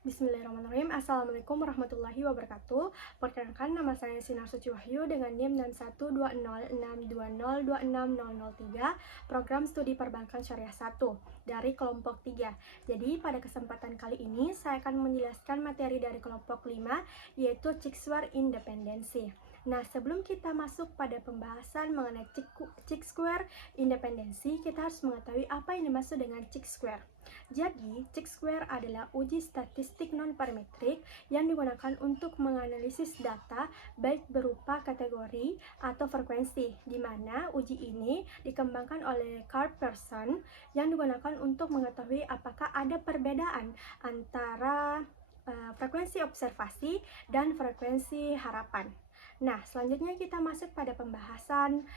Bismillahirrahmanirrahim. Assalamualaikum warahmatullahi wabarakatuh. Perkenalkan, nama saya Sinar Suci Wahyu dengan NIM 612062026003, Program Studi Perbankan Syariah 1 dari kelompok 3. Jadi pada kesempatan kali ini saya akan menjelaskan materi dari kelompok 5, yaitu Chick Square Independensi. Nah, sebelum kita masuk pada pembahasan mengenai Chick Square Independensi, kita harus mengetahui apa yang dimaksud dengan Chick Square. Jadi, Chick Square adalah uji statistik non-parametrik yang digunakan untuk menganalisis data baik berupa kategori atau frekuensi, di mana uji ini dikembangkan oleh Carl Pearson yang digunakan untuk mengetahui apakah ada perbedaan antara frekuensi observasi dan frekuensi harapan. Nah, selanjutnya kita masuk pada pembahasan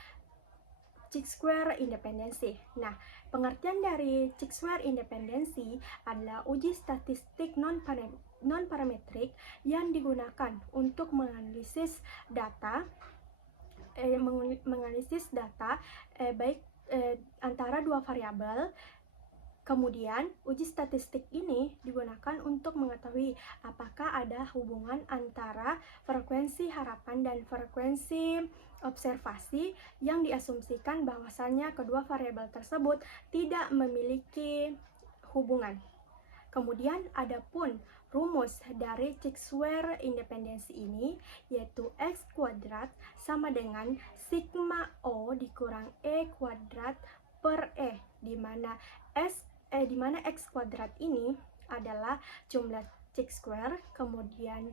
Chick Square Independensi. Nah, pengertian dari Chick Square Independensi adalah uji statistik non-parametrik yang digunakan untuk menganalisis data baik antara dua variabel. Kemudian, uji statistik ini digunakan untuk mengetahui apakah ada hubungan antara frekuensi harapan dan frekuensi observasi yang diasumsikan bahwasannya kedua variabel tersebut tidak memiliki hubungan. Kemudian, adapun rumus dari Chick Square Independensi ini yaitu X kuadrat sama dengan sigma O dikurang E kuadrat per E, di mana X kuadrat ini adalah jumlah Chick Square, kemudian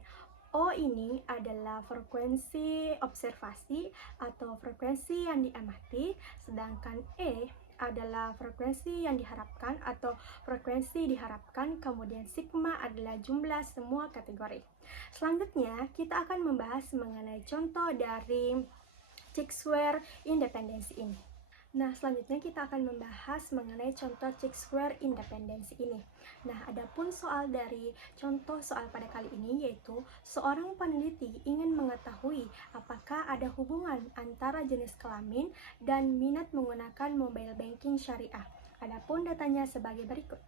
O ini adalah frekuensi observasi atau frekuensi yang diamati, sedangkan E adalah frekuensi yang diharapkan atau frekuensi diharapkan, kemudian sigma adalah jumlah semua kategori. Selanjutnya, kita akan membahas mengenai contoh dari Chick Square Independensi ini. Nah, selanjutnya kita akan membahas mengenai contoh Chick Square Independensi ini. Nah, adapun soal dari contoh soal pada kali ini yaitu seorang peneliti ingin mengetahui apakah ada hubungan antara jenis kelamin dan minat menggunakan mobile banking syariah. Adapun datanya sebagai berikut.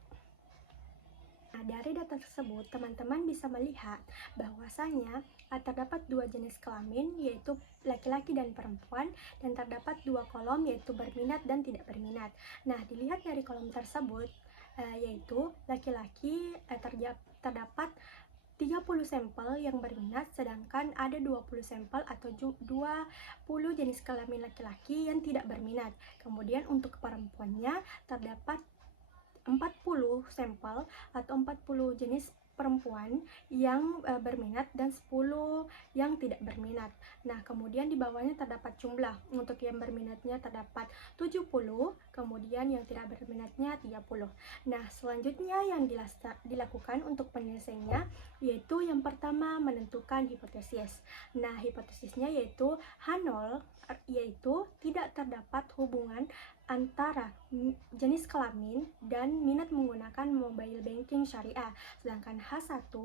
Nah, dari data tersebut, teman-teman bisa melihat bahwasanya terdapat dua jenis kelamin, yaitu laki-laki dan perempuan, dan terdapat dua kolom, yaitu berminat dan tidak berminat. Nah, dilihat dari kolom tersebut, yaitu laki-laki terdapat 30 sampel yang berminat, sedangkan ada 20 sampel atau 20 jenis kelamin laki-laki yang tidak berminat. Kemudian untuk perempuannya terdapat 40 sampel atau 40 jenis perempuan yang berminat dan 10 yang tidak berminat. Nah, kemudian di bawahnya terdapat jumlah. Untuk yang berminatnya terdapat 70, kemudian yang tidak berminatnya 30. Nah, selanjutnya yang dilakukan untuk penyelesaiannya yaitu yang pertama menentukan hipotesis. Nah, hipotesisnya yaitu H0 yaitu tidak terdapat hubungan antara jenis kelamin dan minat menggunakan mobile banking syariah. Sedangkan H1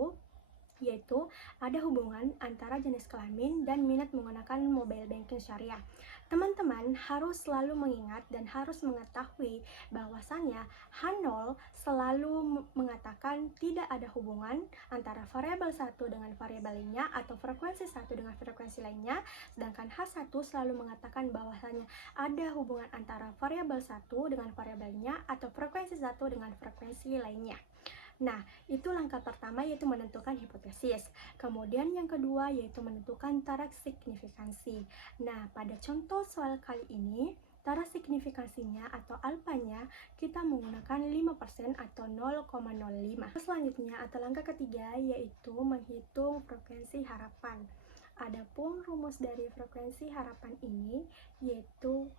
yaitu ada hubungan antara jenis kelamin dan minat menggunakan mobile banking syariah. Teman-teman harus selalu mengingat dan harus mengetahui bahwasannya H0 selalu mengatakan tidak ada hubungan antara variabel satu dengan variabel lainnya atau frekuensi satu dengan frekuensi lainnya, sedangkan H1 selalu mengatakan bahwasannya ada hubungan antara variabel satu dengan variabelnya atau frekuensi satu dengan frekuensi lainnya. Nah, itu langkah pertama yaitu menentukan hipotesis. Kemudian yang kedua yaitu menentukan taraf signifikansi. Nah, pada contoh soal kali ini, taraf signifikansinya atau alfanya kita menggunakan 5% atau 0,05. Selanjutnya atau langkah ketiga yaitu menghitung frekuensi harapan. Adapun rumus dari frekuensi harapan ini yaitu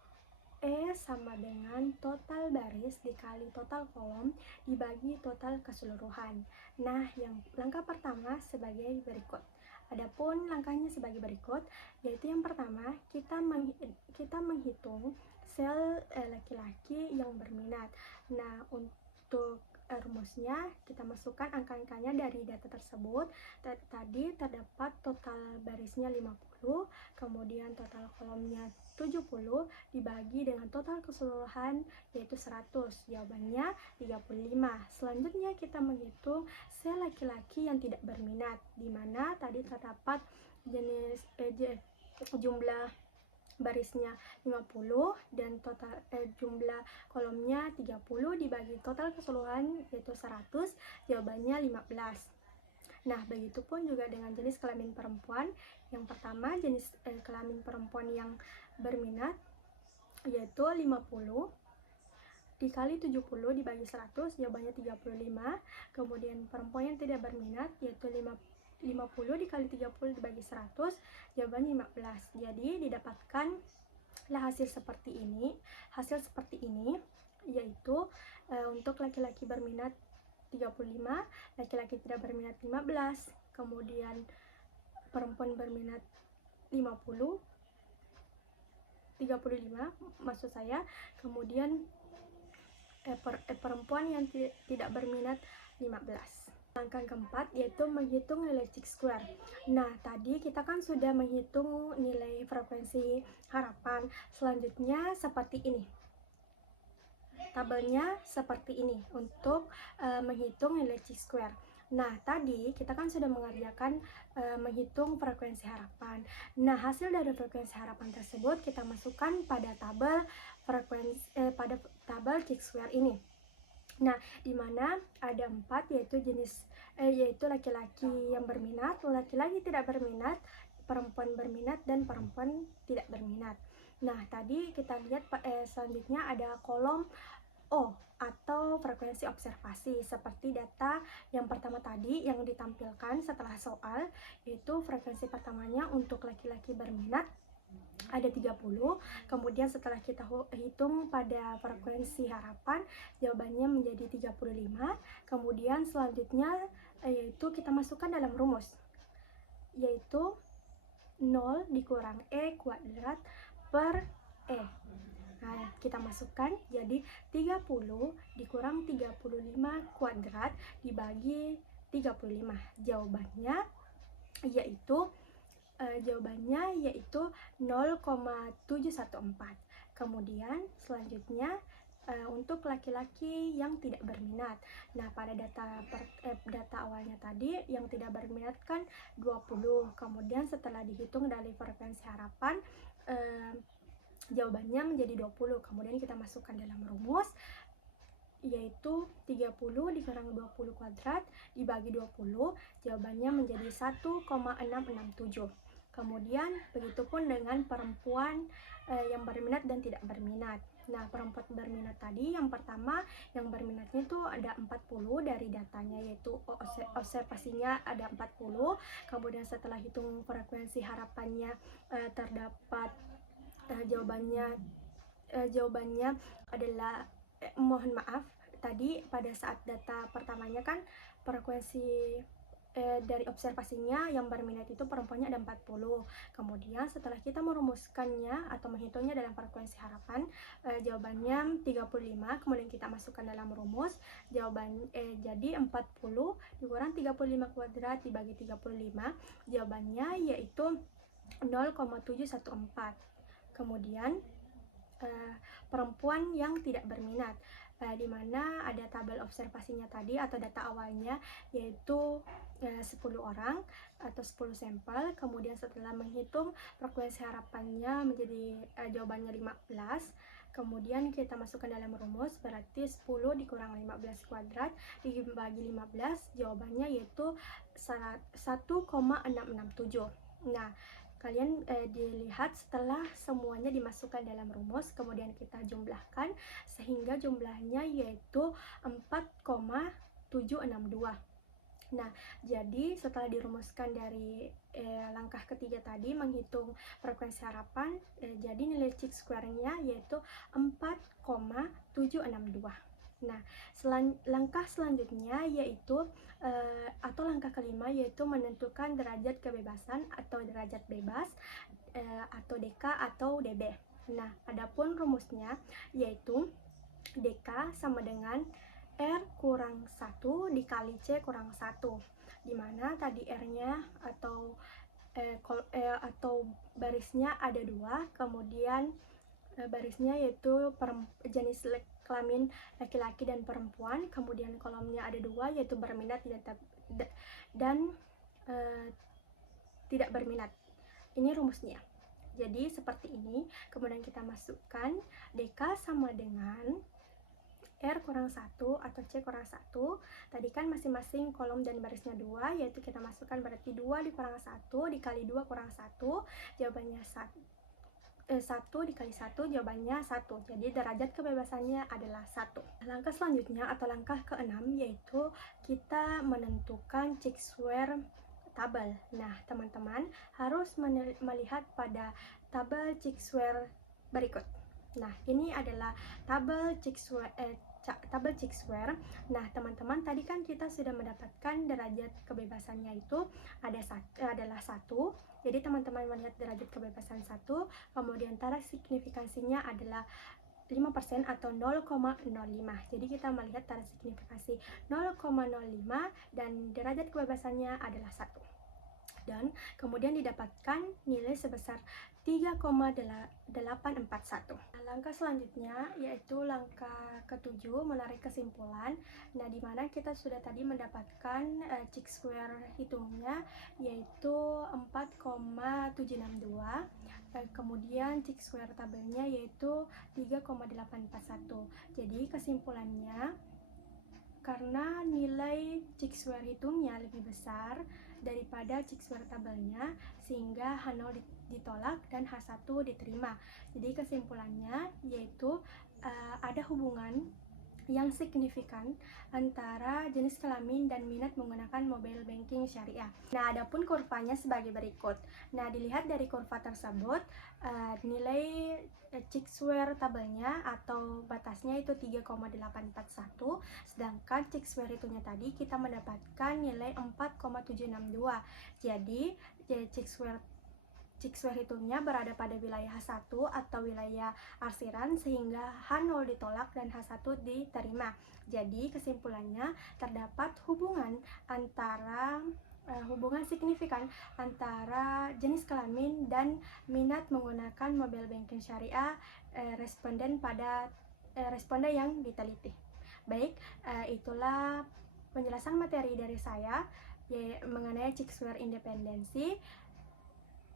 E sama dengan total baris dikali total kolom dibagi total keseluruhan. Nah, yang langkah pertama sebagai berikut. Adapun langkahnya sebagai berikut, yaitu yang pertama kita menghitung sel laki-laki yang berminat. Nah, untuk rumusnya kita masukkan angka-angkanya dari data tersebut. Tadi terdapat total barisnya 50, kemudian total kolomnya 70 dibagi dengan total keseluruhan yaitu 100. Jawabannya 35. Selanjutnya kita menghitung sel laki-laki yang tidak berminat, di mana tadi terdapat jumlah barisnya 50 dan total jumlah kolomnya 30 dibagi total keseluruhan yaitu 100, jawabannya 15. Nah, begitupun juga dengan jenis kelamin perempuan. Yang pertama, jenis kelamin perempuan yang berminat yaitu 50 dikali 70 dibagi 100, jawabannya 35. Kemudian perempuan yang tidak berminat yaitu 50 dikali 30 dibagi 100, jawabannya 15. Jadi didapatkan hasil seperti ini. Hasil seperti ini yaitu untuk laki-laki berminat 35, laki-laki tidak berminat 15, kemudian perempuan berminat 50, 35 maksud saya, kemudian perempuan yang tidak berminat 15. Langkah keempat yaitu menghitung nilai chi-square. Nah, tadi kita kan sudah menghitung nilai frekuensi harapan. Selanjutnya seperti ini. Tabelnya seperti ini untuk menghitung nilai chi-square. Nah, tadi kita kan sudah mengerjakan menghitung frekuensi harapan. Nah, hasil dari frekuensi harapan tersebut kita masukkan pada tabel pada tabel chi-square ini. Nah, di mana ada 4 yaitu jenis yaitu laki-laki yang berminat, laki-laki tidak berminat, perempuan berminat, dan perempuan tidak berminat. Nah, tadi kita lihat selanjutnya ada kolom O atau frekuensi observasi, seperti data yang pertama tadi yang ditampilkan setelah soal, yaitu frekuensi pertamanya untuk laki-laki berminat ada 30, kemudian setelah kita hitung pada frekuensi harapan, jawabannya menjadi 35. Kemudian selanjutnya yaitu kita masukkan dalam rumus, yaitu 0 dikurang E kuadrat per E. Nah, kita masukkan jadi 30 dikurang 35 kuadrat dibagi 35. Jawabannya yaitu 0,714. Kemudian selanjutnya untuk laki-laki yang tidak berminat. Nah, pada data awalnya tadi yang tidak berminat kan 20. Kemudian setelah dihitung dari frekuensi harapan jawabannya menjadi 20. Kemudian kita masukkan dalam rumus, yaitu 30 dikurang 20 kuadrat dibagi 20, jawabannya menjadi 1,667. Kemudian begitupun dengan perempuan yang berminat dan tidak berminat. Nah, perempuan berminat tadi yang pertama yang berminatnya itu ada 40 dari datanya, yaitu observasinya ada 40. Kemudian setelah hitung frekuensi harapannya terdapat jawabannya adalah mohon maaf, tadi pada saat data pertamanya kan frekuensi dari observasinya yang berminat itu perempuannya ada 40. Kemudian setelah kita merumuskannya atau menghitungnya dalam frekuensi harapan, jawabannya 35. Kemudian kita masukkan dalam rumus, jadi 40 dikurang 35 kuadrat dibagi 35, jawabannya yaitu 0,714. Kemudian perempuan yang tidak berminat, di mana ada tabel observasinya tadi atau data awalnya yaitu 10 orang atau 10 sampel. Kemudian setelah menghitung frekuensi harapannya menjadi jawabannya 15. Kemudian kita masukkan dalam rumus, berarti 10 dikurang 15 kuadrat dibagi 15, jawabannya yaitu 1,667. Nah, kalian dilihat setelah semuanya dimasukkan dalam rumus, kemudian kita jumlahkan sehingga jumlahnya yaitu 4,762. Nah, jadi setelah dirumuskan dari langkah ketiga tadi menghitung frekuensi harapan, jadi nilai chi-square-nya yaitu 4,762. Nah, langkah selanjutnya yaitu atau langkah kelima yaitu menentukan derajat kebebasan atau derajat bebas atau DK atau DB. Nah, adapun rumusnya yaitu DK sama dengan R kurang 1 dikali C kurang 1, dimana tadi R-nya atau barisnya ada 2, kemudian barisnya yaitu jenis kelamin laki-laki dan perempuan, kemudian kolomnya ada 2 yaitu berminat dan tidak berminat. Ini rumusnya. Jadi seperti ini, kemudian kita masukkan DK sama dengan R kurang 1 atau C kurang 1. Tadi kan masing-masing kolom dan barisnya 2, yaitu kita masukkan berarti 2 dikurang 1 dikali 2 kurang 1, jawabannya 1 dikali 1 jawabannya 1. Jadi derajat kebebasannya adalah 1. Langkah selanjutnya atau langkah ke-6 yaitu kita menentukan Chi-square tabel. Nah, teman-teman harus melihat pada tabel Chi-square berikut. Nah, ini adalah tabel Chi-square. Nah, teman-teman, tadi kan kita sudah mendapatkan derajat kebebasannya itu adalah 1. Jadi, teman-teman melihat derajat kebebasan 1, kemudian taraf signifikansinya adalah 5% atau 0,05. Jadi kita melihat taraf signifikasi 0,05 dan derajat kebebasannya adalah 1. Dan kemudian didapatkan nilai sebesar 3,841. Langkah selanjutnya yaitu langkah ke-7, menarik kesimpulan. Nah, dimana kita sudah tadi mendapatkan Chi-square hitungnya yaitu 4,762. Kemudian Chi-square tabelnya yaitu 3,841. Jadi kesimpulannya, karena nilai Chi-square hitungnya lebih besar daripada Chi-square tabelnya, sehingga H0 ditolak dan H1 diterima. Jadi kesimpulannya yaitu ada hubungan yang signifikan antara jenis kelamin dan minat menggunakan mobile banking syariah. Nah, adapun kurvanya sebagai berikut. Nah, dilihat dari kurva tersebut, nilai Chi-square tabelnya atau batasnya itu 3,841, sedangkan Chi-square itunya tadi kita mendapatkan nilai 4,762. Jadi, Chi-square hitungnya berada pada wilayah H1 atau wilayah arsiran, sehingga H0 ditolak dan H1 diterima. Jadi kesimpulannya terdapat hubungan signifikan antara jenis kelamin dan minat menggunakan mobile banking syariah responden yang diteliti. Baik, itulah penjelasan materi dari saya mengenai Chi-square independensi.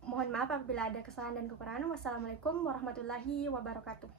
Mohon maaf apabila ada kesalahan dan kekurangan. Wassalamualaikum warahmatullahi wabarakatuh.